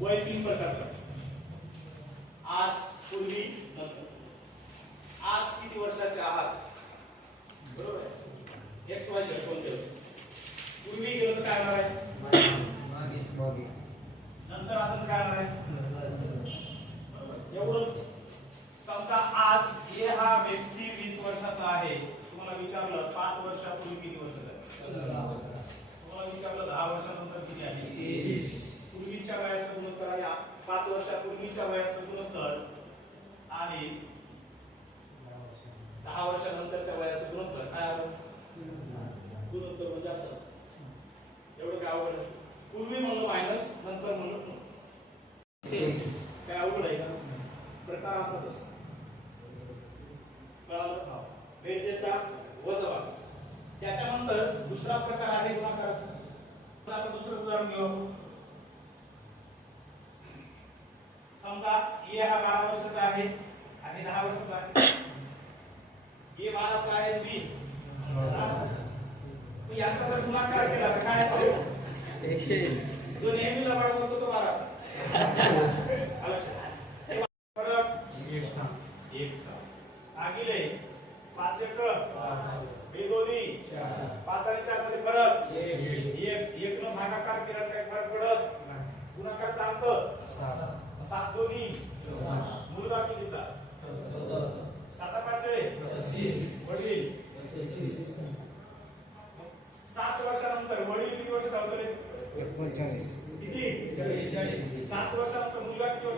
वय तीन प्रकारचं असतं आज पूर्वी नंतर. आज किती वर्षाचे आहात? बरोबर आहे. एक्स वाय झेड कोणते? पूर्वी गेलो तर काय होणार आहे? नंतर असं काय होणार आहे बरोबर. एवढंच समजा आज हे हा व्यक्ती वीस वर्षाचा आहे तुम्हाला विचारलं पाच वर्षापूर्वी किती वर्षाचा आहे तुम्हाला विचारलं दहा वर्षानंतर किती आहे पूर्वीच्या वयाचं गुणोत्तर आणि आ- पाच वर्षापूर्वीच्या वयाचं गुणोत्तर आणि दहा वर्षानंतरच्या वयाचं गुणोत्तर काय आलं? गुणोत्तर म्हणजे असं असतं. एवढं काय अवघड पूर्वी म्हणलं मायनस नंतर म्हणलं प्लस काय अवघड आहे का? प्रकार असाच असतो कळालं? हा. बेरजेचा त्याच्यानंतर दुसरा प्रकार आहे गुणाकाराचा. आता दुसरं उदाहरण घेऊ ए हा बारा वर्षाचा आहे आणि दहा वर्षाचा आहे. ए बाराचा आहे बी. याचा जर गुणाकार केला तर काय होईल? जो नेहमीला बारा करतो तो बाराचा. आलं फरक एकचा. भागिले पाच एक. बेदोनी पाच आणि चारमध्ये फरक. एक एक न भागाकार केला काय फरक पडत गुणाकार चालत. सात दोन्ही. मुलगा कितीचा? साता पाचवे वडील. सात वर्षानंतर वडील किती वर्ष धावतले किती? सात वर्षानंतर मुलगा किती वर्ष